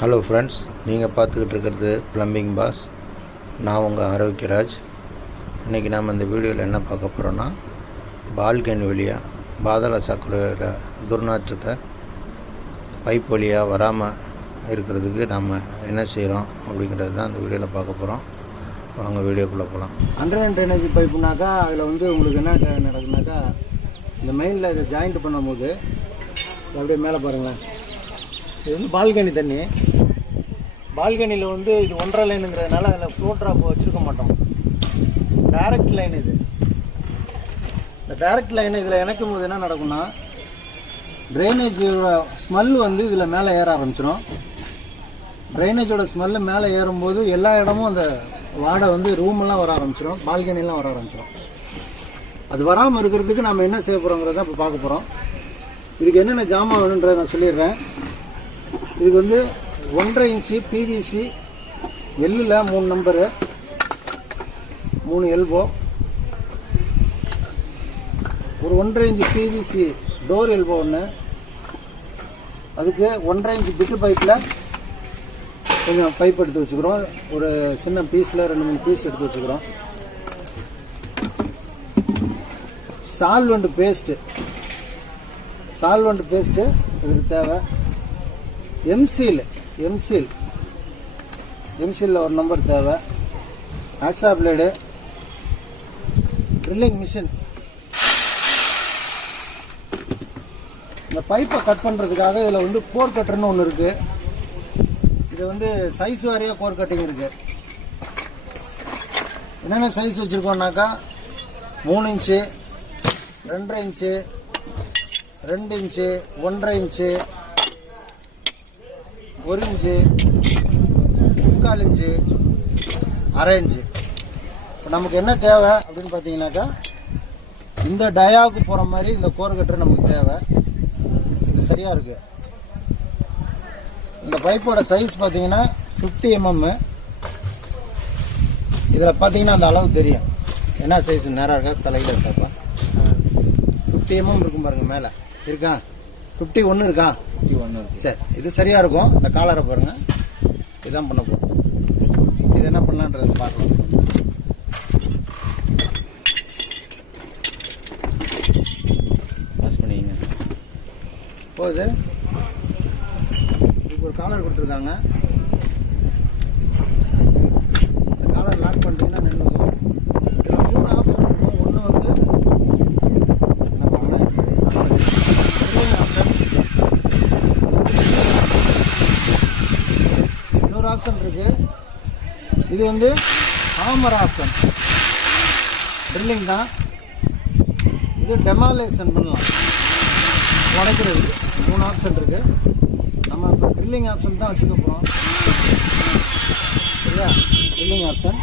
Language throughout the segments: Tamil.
ஹலோ ஃப்ரெண்ட்ஸ், நீங்கள் பார்த்துக்கிட்டு இருக்கிறது ப்ளம்பிங் பாஸ். நான் உங்கள் ஆரோக்கியராஜ். இன்றைக்கி நாம் இந்த வீடியோவில் என்ன பார்க்க போகிறோன்னா, பால்கனி வழியாக பாதாள சாக்கடையோட துர்நாற்றத்தை பைப் வழியாக வராமல் இருக்கிறதுக்கு நம்ம என்ன செய்கிறோம் அப்படிங்கிறது தான் இந்த வீடியோவில் பார்க்க போகிறோம். வாங்க வீடியோக்குள்ளே போகலாம். அண்டர் ட்ரைனேஜ் பைப்புனாக்கா அதில் உங்களுக்கு என்ன நடக்குனாக்கா, இந்த மெயினில் இதை ஜாயிண்ட் பண்ணும்போது அப்படியே மேலே பாருங்கள், இது பால்கனி தண்ணி. பால்கனியில் இது 1.5 லைனுங்கிறதுனால அதில் ஃப்ளோ ட்ராப் வச்சுருக்க மாட்டோம். டைரக்ட் லைன் இது. இந்த டைரக்ட் லைன் இதில் இணைக்கும் போது என்ன நடக்கும்னா, ட்ரைனேஜோட ஸ்மெல் இதில் மேலே ஏற ஆரம்பிச்சிடும். ட்ரைனேஜோட ஸ்மெல்லு மேலே ஏறும்போது எல்லா இடமும் அந்த வாடை ரூமெல்லாம் வர ஆரம்பிச்சிடும், பால்கனிலாம் வர ஆரம்பிச்சிடும். அது வராமல் இருக்கிறதுக்கு நம்ம என்ன செய்ய போகிறோங்கிறத இப்போ பார்க்க போகிறோம். இதுக்கு என்னென்ன ஜாமான் வேணுன்றதை நான் சொல்லிடுறேன். இதுக்கு 1.5 இன்ச்சு பிவிசி எல்லில் 3 நம்பரு, 3 எல்போ, ஒரு 1.5 இன்ச்சு பிவிசி டோர் எல்போ ஒன்று, அதுக்கு 1.5 இன்ச்சு பிட்டு பைப்பில் கொஞ்சம் பைப் எடுத்து வச்சுக்கிறோம். ஒரு சின்ன பீஸில் 2-3 பீஸ் எடுத்து வச்சுக்கிறோம். சால்வெண்ட் பேஸ்ட்டு இதுக்கு தேவை. எம்சீல் 1 நம்பர் தேவை. Hacksaw blade, drilling machine. இந்த பைப்பை கட் பண்ணுறதுக்காக இதில் கோர் கட்டர்னு ஒன்று இருக்குது. இது சைஸ் வாரியாக கோர் கட்டிங் இருக்குது. என்னென்ன சைஸ் வச்சுருக்கோம்னாக்கா, 3 inch, 2.5 inch, 2 inch, 1.5 inch, 1 inch, 3/4 inch, 1/2 inch. இப்போ நமக்கு என்ன தேவை அப்படின்னு பார்த்தீங்கன்னாக்கா, இந்த டயாவுக்கு போகிற மாதிரி இந்த கோர் கட்டர் நமக்கு தேவை. இது சரியாக இருக்குது. இந்த பைப்போட சைஸ் பார்த்தீங்கன்னா 50 mm. இதில் பார்த்தீங்கன்னா அந்த அளவு தெரியும் என்ன சைஸ். நேராக இருக்கா, தலையில் இருக்காப்பா. 50 mm இருக்கும் பாருங்கள், மேலே இருக்கா. 51 இருக்கா? 51 சரி, இது சரியாக இருக்கும். இந்த காலரை பாருங்கள், இதுதான் பண்ண போகிறோம். இது என்ன பண்ணலான்றது பார்க்கலாம். வாஷ் பண்ணிங்க போகுது. இதுக்கு ஒரு காலர் கொடுத்துருக்காங்க. இந்த காலர் லாக் பண்ணிட்டீங்கன்னா நின்றுக்கும். இதில் 3 ஆப்ஷன் இருக்கும். ஒன்று இன்னொரு ஆப்ஷன் இருக்கு. இது ஹாமர் ஆப்ஷன், ட்ரில்லிங் தான். இது டெமாலேஷன் பண்ணலாம், உடைக்கிறது. 3 ஆப்ஷன் இருக்கு. நம்ம இப்போ ட்ரில்லிங் ஆப்ஷன் தான் வச்சுக்க போகிறோம். சரியா? Drilling option.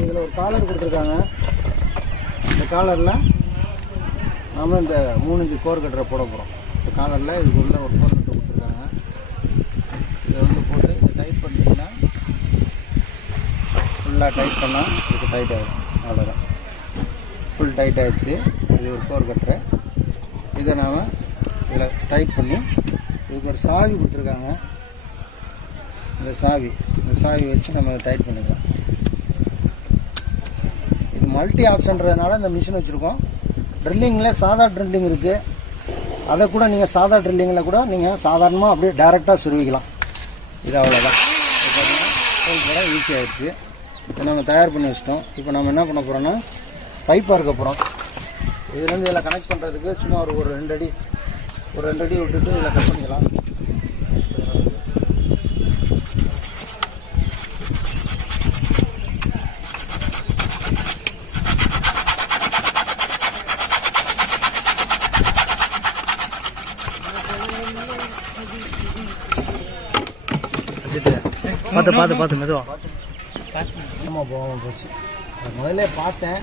இதில் ஒரு காலர் கொடுத்துருக்காங்க. இந்த காலரில் நம்ம இந்த 3 இன்ச்சு கோர் கட்டரை போட போகிறோம். இந்த காலரில் இதுக்கு உள்ள ஒரு கோர் கட்டரை கொடுத்துருக்காங்க. இதை போட்டு இதை டைட் பண்ணிட்டீங்கன்னா, ஃபுல்லாக டைட் பண்ணால் இதுக்கு டைட் ஆகிடும். அவ்வளோதான், ஃபுல் டைட் ஆகிடுச்சு. இது ஒரு கோர் கட்டரை. இதை நாம் இதில் டைட் பண்ணி, இதுக்கு ஒரு சாவி கொடுத்துருக்காங்க. இந்த சாவி வச்சு நம்ம டைட் பண்ணிக்கலாம். இது மல்டி ஆப்ஷன்றதுனால இந்த மிஷின் வச்சுருக்கோம். ட்ரில்லிங்கில் சாதா ட்ரில்லிங் இருக்குது. அதை கூட நீங்கள் சாதா ட்ரில்லிங்கில் கூட நீங்கள் சாதாரணமாக அப்படியே டைரெக்டாக சுருவிக்கலாம். இது அவ்வளோதான். போட ஈஸி ஆகிடுச்சு. இதை நம்ம தயார் பண்ணி வச்சிட்டோம். இப்போ நம்ம என்ன பண்ண போகிறோன்னா, பைப்பாக இருக்க போகிறோம். இதுலேருந்து இதில் கனெக்ட் பண்ணுறதுக்கு சும்மா ஒரு 2 அடி விட்டுட்டு இதில் கட் பண்ணிக்கலாம். பார்த்து மெதுவா. ஆமாம், போகாமல் போச்சு. முதல்ல பார்த்தேன்.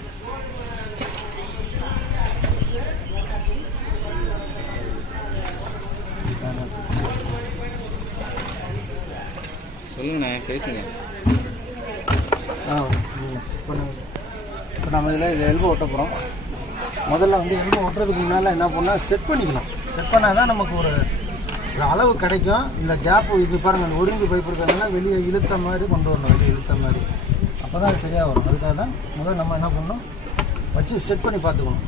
சொல்லுங்கண்ணே, பேசுங்க. இப்போ நம்ம இதில் எல்போ ஒட்ட போகிறோம். முதல்ல எல்போ ஒட்டுறதுக்கு முன்னால் என்ன பண்ணால் செட் பண்ணிக்கணும். செட் பண்ணால் தான் நமக்கு ஒரு ஒரு அளவு கிடைக்கும். இந்த கேப்பு இது பாருங்கள், அந்த ஒருங்கி பைப் இருக்கிறதுனால வெளியே இழுத்த மாதிரி கொண்டு வரணும், வெளியே இழுத்த மாதிரி. அப்போ தான் சரியாக வரும். அதுக்காக தான் முதல்ல நம்ம என்ன பண்ணணும், வச்சு செட் பண்ணி பார்த்துக்கணும்.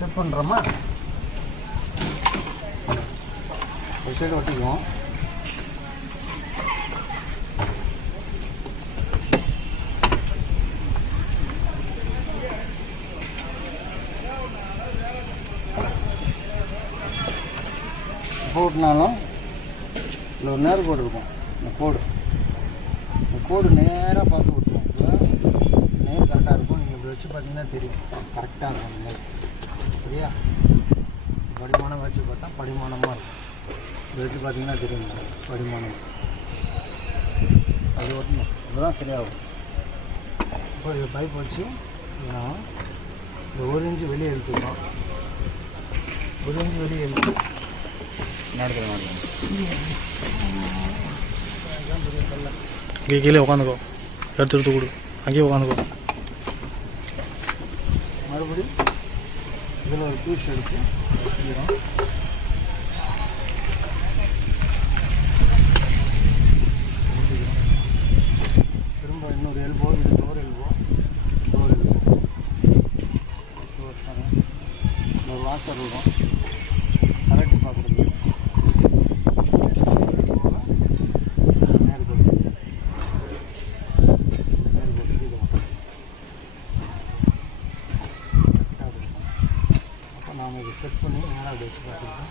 செட் பண்ணுறோமா, ஒரு சைடு ஒட்டிக்குவோம். போட்டுனாலும் இதில் ஒரு நேர் கோடு இருக்கும். இந்த கோடு நேராக பார்த்து விட்டுருவோம். நேர் கரெக்டாக இருக்கும். நீங்கள் இப்படி வச்சு பார்த்தீங்கன்னா தெரியும், கரெக்டாக இருக்கும் நேர். சரியா, படிமானம் வச்சு பார்த்தா படிமானமாக இருக்கும். இதை வச்சு பார்த்தீங்கன்னா தெரியும் படிமானம். அது ஒட்டணும், அதுதான் சரியாகும். இப்போ இதை பைப் வச்சு இந்த 1 இன்ச்சு வெளியே இழுத்துக்கணும். 1 இன்ச்சு வெளியே இழுத்து இங்கே கீழே உட்காந்துக்கோ, எடுத்து கொடு, அங்கேயே உட்காந்துக்கோ. மறுபடியும் இதில் ஒரு பீஸ் எடுத்து திரும்ப இன்னொரு எல்போ, இது டோர் எல்போ, ஒரு வாசர் விடும். கலட்டி பார்க்குறது நாம் இதை செட் பண்ணி நேராக வச்சு பார்த்துருக்கோம்.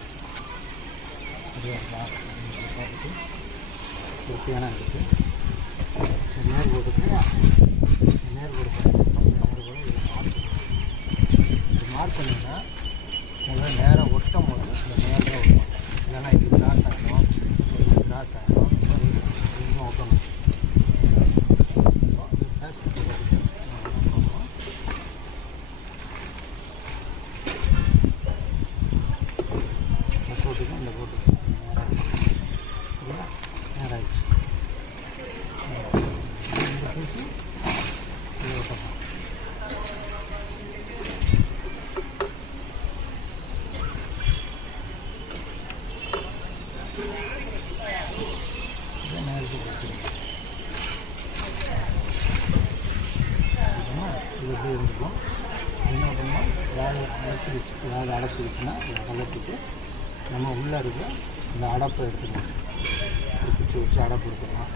பார்த்துட்டு ஒரு பேனா எடுத்து நேர் போட்டுக்கு மார்க் பண்ணிங்கன்னா நல்லா நேராக ஒட்டும் போது இந்த நேராக ஒட்டும். இல்லைன்னா இது கிராஸ் ஆகிடும், கிராஸ் ஆகிடும், இன்னும் ஒட்டணும். போட்டுக்கும் இந்த போட்டுக்கும் நேராக ஆகிடுச்சு. இந்த பீஸு இது ஒட்டணும். இது எப்படி இருந்துக்கும், என்ன பண்ணால் ஏதாவது அடைச்சிருச்சுன்னா இதை கலட்டிட்டு நம்ம உள்ளே இருக்க இந்த அடப்பை எடுத்துக்கலாம். குச்சி வச்சு அடப்பு எடுத்துக்கலாம்.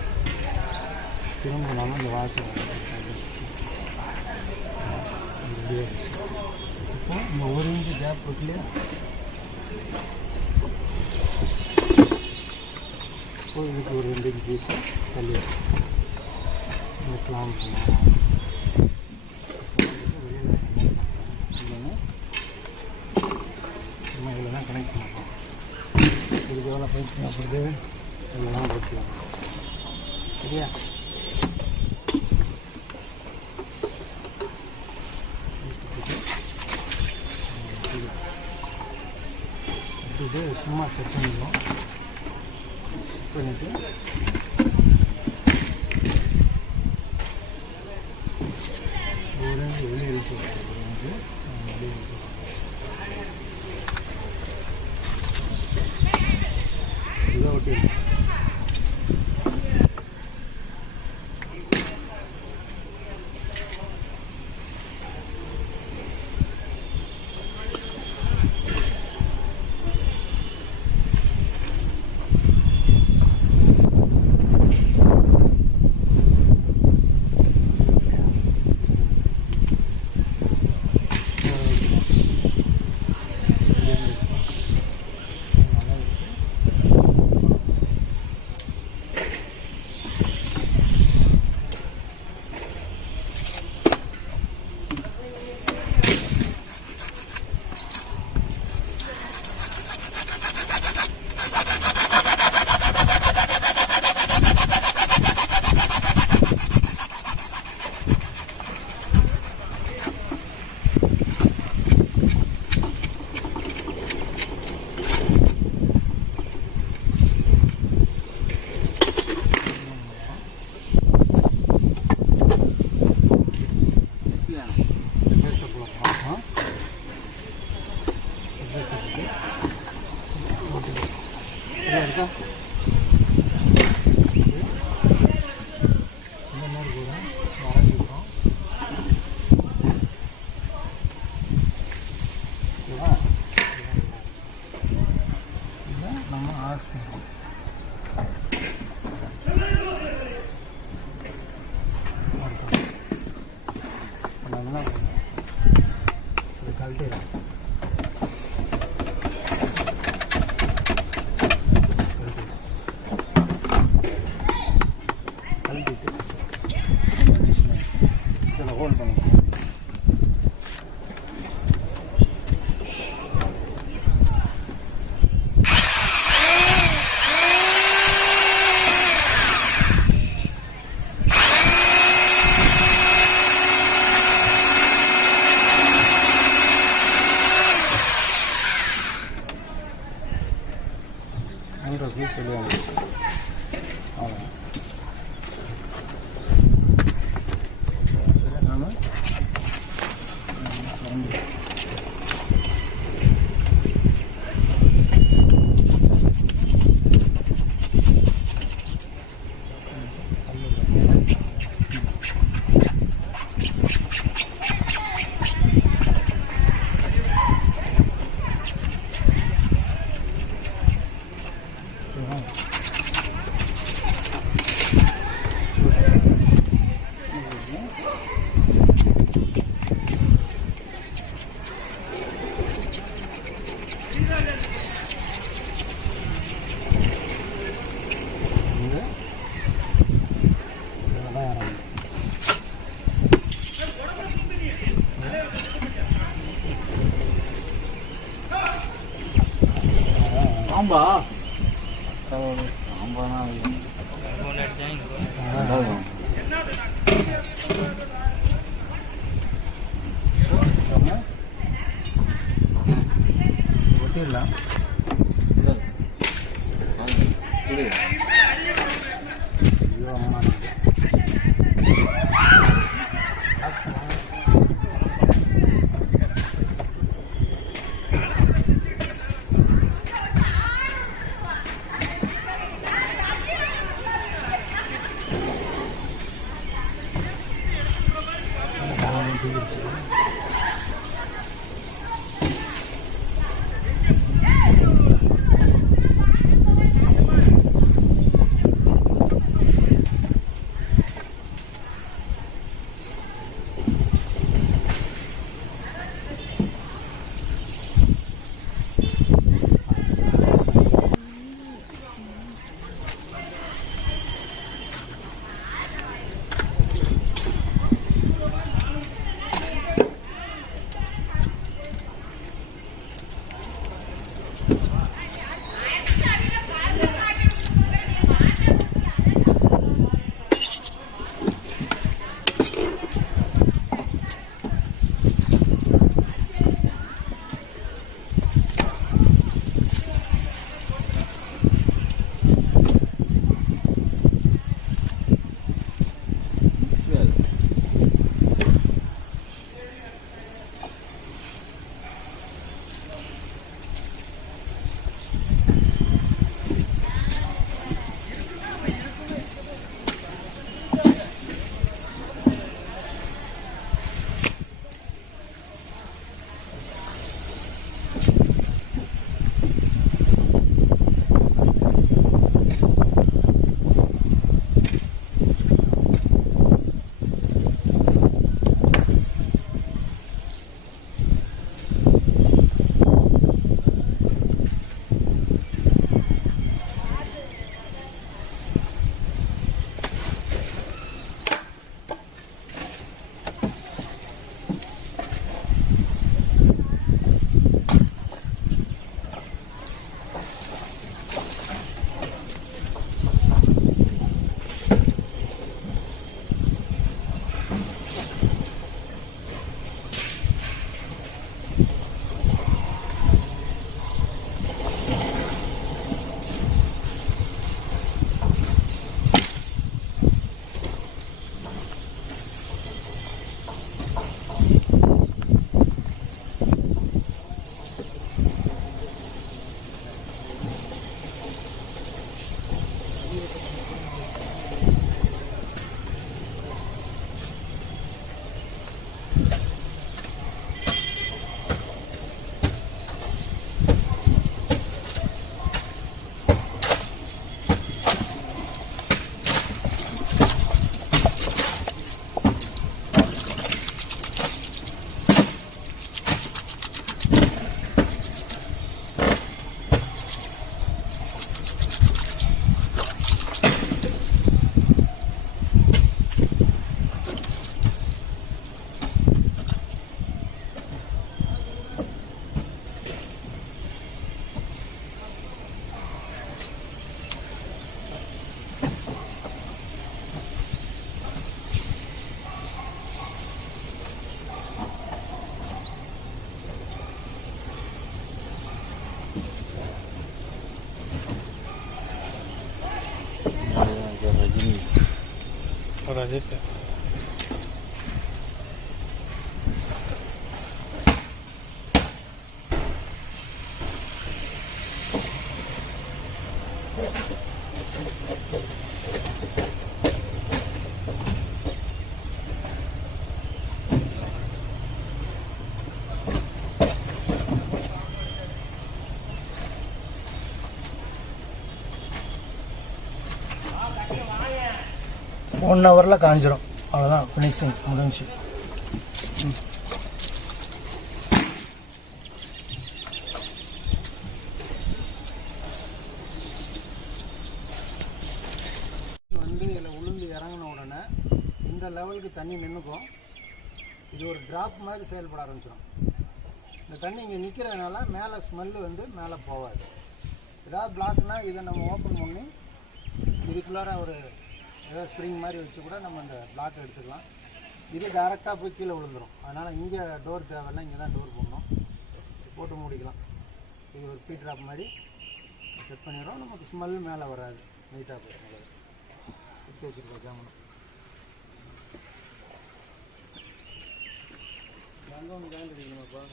திரும்ப நம்ம இந்த வாசல் ரெடியாக இருந்துச்சு. இப்போ இந்த 1 இன்ச்சு கேப் இருக்கு இல்லையா, இப்போ இதுக்கு ஒரு 2 இன்ச்சு பீஸு தள்ளி இந்த கிளாம் பண்ணலாம். நம்ம இதில் தான் கனெக்ட் பண்ணிப்போம். இதுக்கு எவ்வளோ பைப் தேவைப்படுது, இதில் தான் போட்டுக்கலாம். சரியா, இது சும்மா செட் பண்ணிடுவோம். செட் பண்ணிவிட்டு வெளியே இருக்கு இதை ஒட்டி ஆம்பா ஒட்டிடலாம். ஒரு அஜித். ஒன் ஹவரில் காஞ்சிரும். அவ்வளோதான், ஃபினிஷிங் முடிஞ்சு. வந்து இதில் உளுந்து இறங்கின உடனே இந்த லெவலுக்கு தண்ணி நின்றுக்கும். இது ஒரு ட்ராப் மாதிரி செயல்பட ஆரம்பிச்சிடும். இந்த தண்ணி இங்கே நிற்கிறதுனால மேலே ஸ்மெல்லு வந்து மேலே போகாது. ஏதாவது பிளாக்னா இதை நம்ம ஓப்பன் பண்ணி இதுக்குள்ளார ஒரு ஏதாவது ஸ்ப்ரிங் மாதிரி வச்சு கூட நம்ம இந்த பிளாக் எடுத்துக்கலாம். இது டேரெக்டாக போய் கீழே விழுந்துடும். அதனால் இங்கே டோர் தேவையில்லை, இங்கே தான் டோர் போடணும். போட்டு மூடிக்கலாம். இது ஒரு பீ ட்ராப் மாதிரி செட் பண்ணிடுறோம். நமக்கு ஸ்மெல் மேலே வராது. நீட்டாக போயிடும். எடுத்து வச்சுருக்கோம் ஜாமனும். அங்கே ஒன்று கலந்துருக்கீங்கப்பா.